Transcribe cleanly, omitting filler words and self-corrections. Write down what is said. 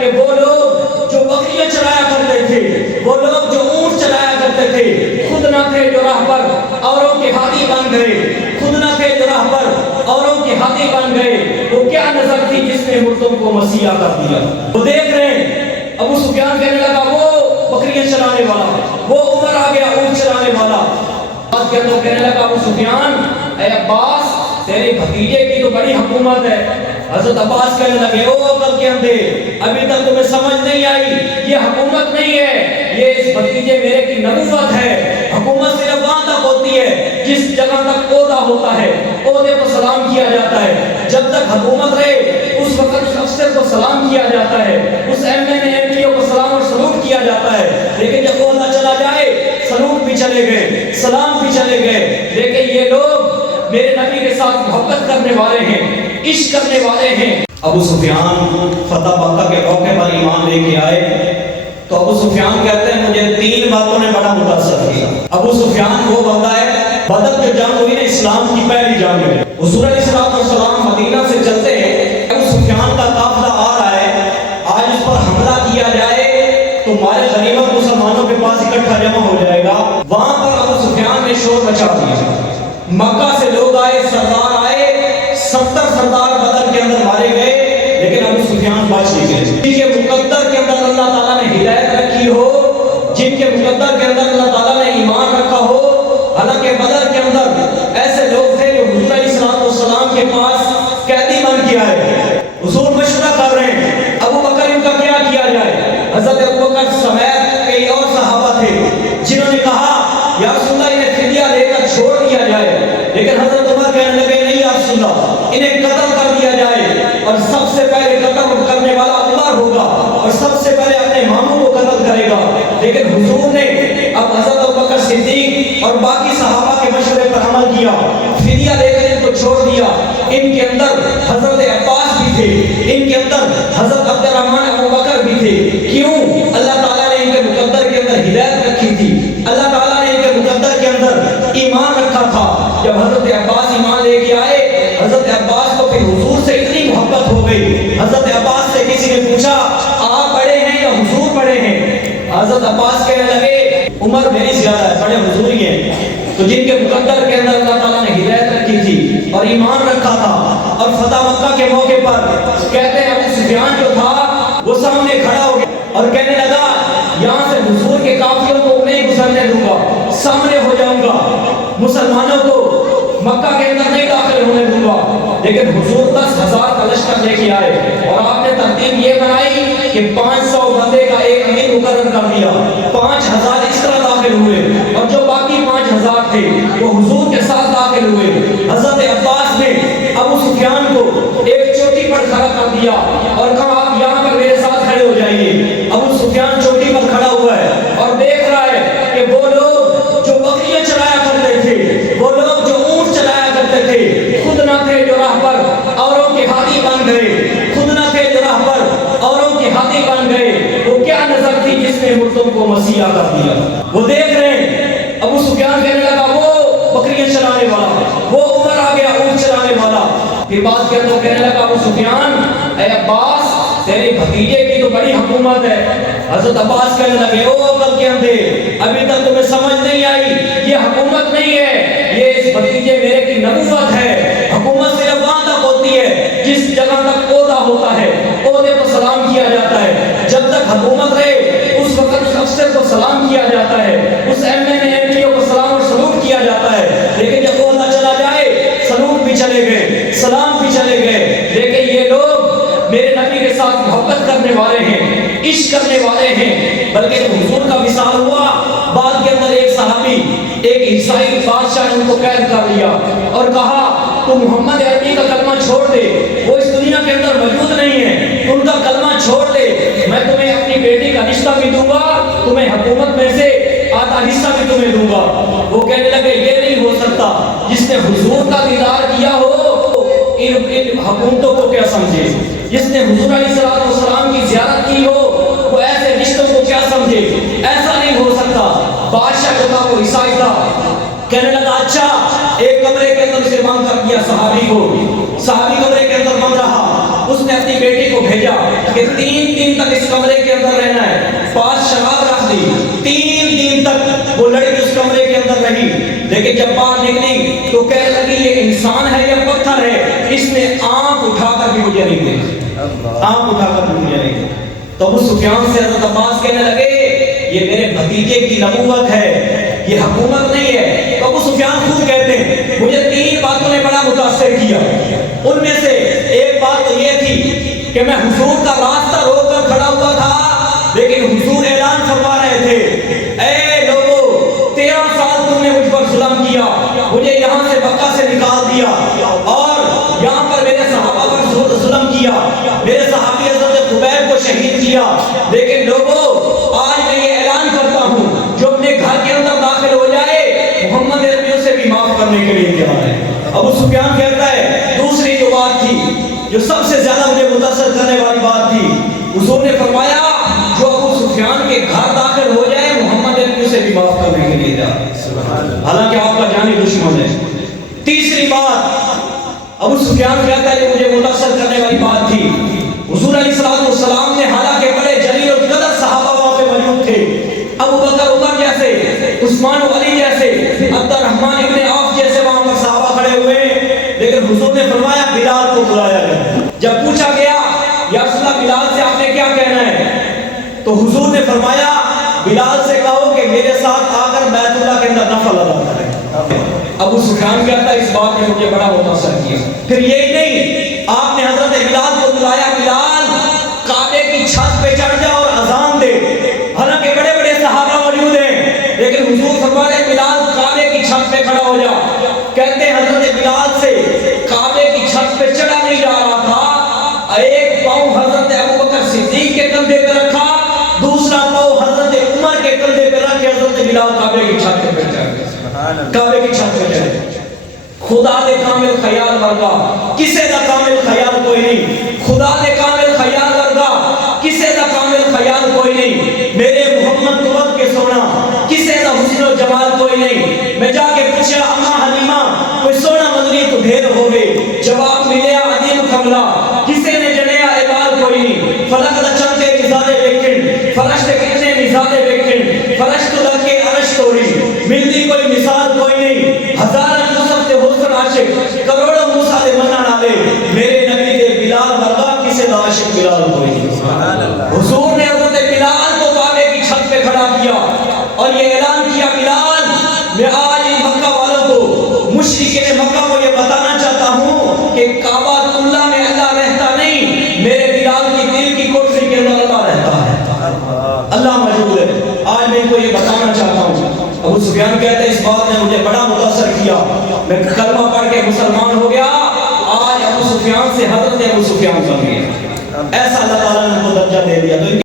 کہ وہ لوگ جو بکریاں چرایا کرتے تھے، وہ لوگ جو اونٹ چلایا کرتے تھے، خود نہ تھے جو راہ پر اوروں کے ہادی بن گئے، خود نہ تھے جو راہ پر اوروں کے ہادی بن گئے۔ وہ کیا نظر تھی جس نے مردوں کو مسیحا کر دیا؟ وہ دیکھ رہے ہیں ابو سفیان کہنے لگا وہ بکریاں چلانے والا، وہ عمر آ گیا اونٹ چلانے والا۔ عباس کے اندر کہنے لگا ابو سفیان، اے عباس تیرے بھتیجے کی تو بڑی حکومت ہے۔ حضرت عباس کہنے لگے او عقل کے اندھے، ابھی تک تمہیں سمجھ نہیں آئی، یہ حکومت نہیں ہے، یہ اس بھتیجے میرے کی نبوت ہے۔ حکومت صرف وہاں تک ہوتی ہے جس جگہ تک عہدہ ہوتا ہے، عہدے کو سلام کیا جاتا ہے۔ جب تک حکومت رہے اس وقت اس افسر کو سلام کیا جاتا ہے، اس M N A M P O کو سلام اور سلوٹ کیا جاتا ہے، لیکن جب عہدہ چلا جائے سلوٹ بھی چلے گئے، سلام بھی چلے گئے۔ لیکن یہ لوگ میرے نبی کے ساتھ محبت کرنے والے ہیں، عشق کرنے والے ہیں۔ ابو سفیان فتح مکہ کے موقع پر ایمان لے کے آئے تو ابو سفیان کہتے ہیں مجھے 3 باتوں نے بڑا متاثر کیا۔ ابو سفیان وہ بندہ ہے، بدر جو جنگ ہوئی نا اسلام کی پہلی جنگ ہے، حضور علیہ السلام مدینہ سے چلتے ہیں، ابو سفیان کا قافلہ آ رہا ہے، آج اس پر حملہ کیا جائے تو مال غنیمت مسلمانوں کے پاس اکٹھا جمع ہو جائے گا۔ وہاں پر ابو سفیان نے شور مچا دیا، مکہ سے لوگ آئے، سردار آئے، 70 سردار بدر کے اندر مارے گئے، لیکن ابو سفیان بچ نہیں گئے۔ جن کے مقدر کے اندر اللہ تعالیٰ نے ہدایت رکھی ہو، جن کے مقدر کے اندر اللہ تعالیٰ نے ایمان رکھا ہو، حالانکہ بدر کے اندر ایسے لوگ تھے جو حضور علیہ السلام کے پاس قیدی بن کے آئے، حضور مشورہ کر رہے ہیں ابو بکر ان کا کیا کیا جائے۔ حضرت ابو بکر سمیت کئی اور صحابہ تھے جنہوں نے کہا یا رسول اللہ انہیں فدیہ لے کر چھوڑ دیا جائے، لیکن حضرت عمر کہنے لگے نہیں یا رسول اللہ انہیں قتل کر دیا جائے، اور سب سے پہلے قتل کرنے والا عمر ہوگا اور سب سے پہلے اپنے ماموں کو قتل کرے گا۔ لیکن حضور نے اب حضرت ابوبکر صدیق اور باقی صحابہ کے مشورے پر عمل کیا، فدیہ لے کر ان کو چھوڑ دیا۔ ان کے اندر حضرت عباس بھی تھے، ان کے اندر حضرت عبد الرحمن ابوبکر بھی تھے۔ کیوں؟ اللہ تعالیٰ نے ان کے مقدر کے اندر ہدایت رکھی تھی، اللہ تعالیٰ نے ان کے مقدر کے اندر ایمان رکھا تھا۔ جب حضرت عباس ایمان لے کے آئے، حضرت عباس کو پھر حضور سے اتنی محبت ہو گئی، حضرت عباس سے کسی نے پوچھا آپ بڑے ہیں یا حضور بڑے ہیں؟ حضرت عباس کہنے لگے عمر میری زیادہ ہے، بڑے حضور ہی ہیں۔ تو جن کے مقدر کے اندر اللہ تعالیٰ نے ہدایت رکھی تھی اور ایمان رکھا تھا، اور فتح مکہ کے موقع پر کہتے ہیں ابو سفیان جو تھا وہ سامنے کھڑا ہو گیا اور کہنے لگا یہاں سے حضور کے قافلوں کو نہیں گزرنے دوں گا، سامنے ہو جاؤں گا، مسلمانوں کو مکہ کے اندر نہیں داخل ہونے دوں گا۔ لیکن حضور 10,000 کا لشکر لے کے آئے اور آپ نے ترتیب یہ بنائی کہ 500 بندے کا ایک امیر مقرر کر دیا، 5,000 اس طرح داخل ہوئے اور جو باقی 5,000 تھے وہ حضور کے ساتھ داخل ہوئے۔ حضرت عباس نے ابو سفیان کو ایک چوٹی پر کھڑا کر دیا اور کہا آپ یہاں پر میرے ساتھ کھڑے ہو جائیے۔ ابو سفیان چوٹی پر کھڑا ہوا ہے اور دیکھ رہا ہے کہ وہ لوگ جو بکریاں چلایا کرتے تھے، وہ لوگ جو اونٹ چلایا کرتے تھے، خود نہ تھے جو راہ پر اوروں کے ہادی بن گئے، خود نہ تھے جو راہ پر اوروں کے ہادی بن گئے۔ وہ کیا نظر تھی جس نے مردوں کو مسیحا کر دیا؟ وہ دیکھ رہے ہیں ابو سفیان کہنے لگا وہ بکریاں چلانے والا، وہ عمر آ گیا اونٹ چلانے والا۔ پھر بات کے اندر کہنے لگا ابو سفیان، اے عباس تیرے بھتیجے کی تو بڑی حکومت ہے۔ حضرت عباس کہنے لگے او عقل کے اندھے، ابھی تک تمہیں سمجھ نہیں آئی، یہ حکومت نہیں ہے، یہ اس بھتیجے میرے کی نبوت ہے۔ حکومت صرف وہاں تک ہوتی ہے جس جگہ تک عہدہ ہوتا ہے، عہدے کو سلام کیا جاتا ہے۔ جب تک حکومت رہے اس وقت اس افسر کو سلام کیا جاتا ہے، اس M N A M P O کو سلام اور سلوٹ کیا جاتا ہے، لیکن جب عہدہ چلا جائے سلوٹ بھی چلے گئے، سلام بھی چلے گئے۔ لیکن یہ لوگ میرے نبی کے ساتھ محبت کرنے والے ہیں، عشق کرنے والے ہیں۔ بلکہ حضور کا وصال ہوا، بعد کے اندر ایک صحابی، ایک عیسائی بادشاہ نے ان کو قید کر لیا اور کہا تو محمد عربی کا کلمہ چھوڑ دے، وہ اس دنیا کے اندر موجود نہیں ہے، ان کا کلمہ چھوڑ دے، میں تمہیں اپنی بیٹی کا رشتہ بھی دوں گا، تمہیں حکومت میں سے آدھا حصہ بھی تمہیں دوں گا۔ وہ کہنے لگے یہ نہیں ہو سکتا، جس نے حضور کا دیدار کیا ہو ان حکومتوں کو کیا سمجھے، جس نے حضور علیہ السلام کی زیارت کی ہو وہ ایسے رشتوں کو کیا سمجھے، ایسا نہیں ہو سکتا۔ بادشاہ جو تھا وہ عیسائی تھا، کہنے لگا اچھا ایک کمرے کے اندر اسے بند کر دیا صحابی کو، صحابی کمرے کے اندر بند رہا، اس نے اپنی بیٹی کو بھیجا کہ 3 دن تک لیکن جب بات نکلی تو کہنے لگی یہ انسان ہے یا پتھر ہے، اس نے آنکھ اٹھا کر بھی مجھے نہیں دیکھا، آنکھ اٹھا کر بھی مجھے نہیں دیکھا۔ تو ابو سفیان سے حضرت عباس کہنے لگے یہ میرے بھتیجے کی نبوت ہے، یہ حکومت نہیں ہے۔ تو ابو سفیان خود کہتے ہیں مجھے 3 باتوں نے بڑا متاثر کیا، ان میں سے ایک بات تو یہ تھی کہ میں حضور کا راستہ روک کر کھڑا ہوا تھا، لیکن حضور اعلان فرما رہے تھے اے لوگو 13 سال تم نے مجھ پر ظلم کیا، مجھے یہاں سے مکہ سے نکال دیا اور یہاں پر میرے صحابہ پر ظلم کیا، میرے صحابی حضرت خبیب کو شہید کیا، لیکن لوگو آج میں یہ اعلان کرتا ہوں جو اپنے گھر کے اندر داخل ہو جائے محمد عربیوں سے بھی معاف کرنے کے لیے تیار ہے۔ ابو سفیان کہتا ہے دوسری جو بات تھی جو سب سے زیادہ مجھے متاثر کرنے والی بات تھی، حضور نے فرمایا جو ابو سفیان کے گھر داخل ہو جائے محمد عربیوں سے بھی معاف کرنے کے لیے تیار ہے، حالانکہ آپ کا جانی دشمن ہے۔ تیسری بات ابو سفیان کہتا ہے مجھے متاثر کرنے والی بات تھی، حضور علیہ الصلوۃ والسلام نے حالانکہ بڑے جلیل القدر صحابہ وہاں پہ موجود تھے، ابو بکر عمر جیسے، عثمان و علی جیسے، عبد الرحمن ابن عوف جیسے وہاں پر صحابہ کھڑے ہوئے، لیکن حضور نے فرمایا بلال کو بلایا گیا۔ جب پوچھا گیا یا رسول اللہ بلال سے آپ نے کیا کہنا ہے، تو حضور نے فرمایا بلال سے کہو کہ میرے ساتھ آ کر بیت اللہ کے اندر نفل ادا کرے۔ ابو سفیان کہتا ہے اس بات نے مجھے بڑا متاثر کیا۔ پھر یہی نہیں، آپ نے حضرت بلال کو بلایا، بلال کعبے کی چھت پہ چڑھ جا اور اذان دے، حالانکہ بڑے بڑے صحابہ موجود ہیں، لیکن حضور فرماتے ہیں بلال کعبے کی چھت پہ کھڑا ہو جا۔ کہتے ہیں حضرت بلال سے کعبے کی چھت پہ چڑھا نہیں جا رہا تھا، ایک پاؤں حضرت ابوبکر صدیق کے کندھے پہ رکھا، دوسرا پاؤں حضرت عمر کے کندھے پہ رکھ کے حضرت بلال کعبے کی چھت پہ چڑھ، کعبے کی چھت پہ چڑھے۔ خدا دے کامل خیال ورگا کسے دا کامل خیال کوئی نہیں، خدا دے کامل خیال ورگا کسے دا کامل خیال کوئی نہیں، میرے محمد کو وقت کے سونا کسے دا حسن و جمال کوئی نہیں۔ میں جا کے پوچھا اماں حلیمہ کوئی سونا مدنی تو ڈھیر ہوگے، جواب ملیا عدیم کملا کسے نے جنیا اعبال کوئی نہیں۔ فلک دا چنتے نظارے بیکن فرشتے کتنے نظارے بیکن فرشت دا کے عرش توڑی، ملتی کوئی مثال کوئی نہیں، ہزار یوسف دے حسن عاشق کروڑوں موسیٰ دے منع نالے، میرے نبی دے بلال ورگا کسے دا عاشق بلال کوئی نہیں۔ حضور نے حضرت بلال کو کعبے کی چھت پہ کھڑا کیا اور یہ اعلان کیا بلال میں آج ان مکہ والوں کو مشرکین مکہ کو یہ بتانا چاہتا ہوں کہ کعبہ اللہ میں اللہ رہتا نہیں، میرے بلال کی دل کی کوٹری کے اندر اللہ رہتا ہے، اللہ موجود ہے۔ آج میں ان کو یہ بتانا چاہتا ہوں۔ ابو سفیان کہتے ہیں اس بات نے مجھے بڑا متاثر کیا، میں کلمہ پڑھ کے مسلمان ہو گیا، آج ابو سفیان سے حضرت ابو سفیان بن گیا، ایسا اللہ تعالیٰ نے ان کو درجہ دے دیا۔ تو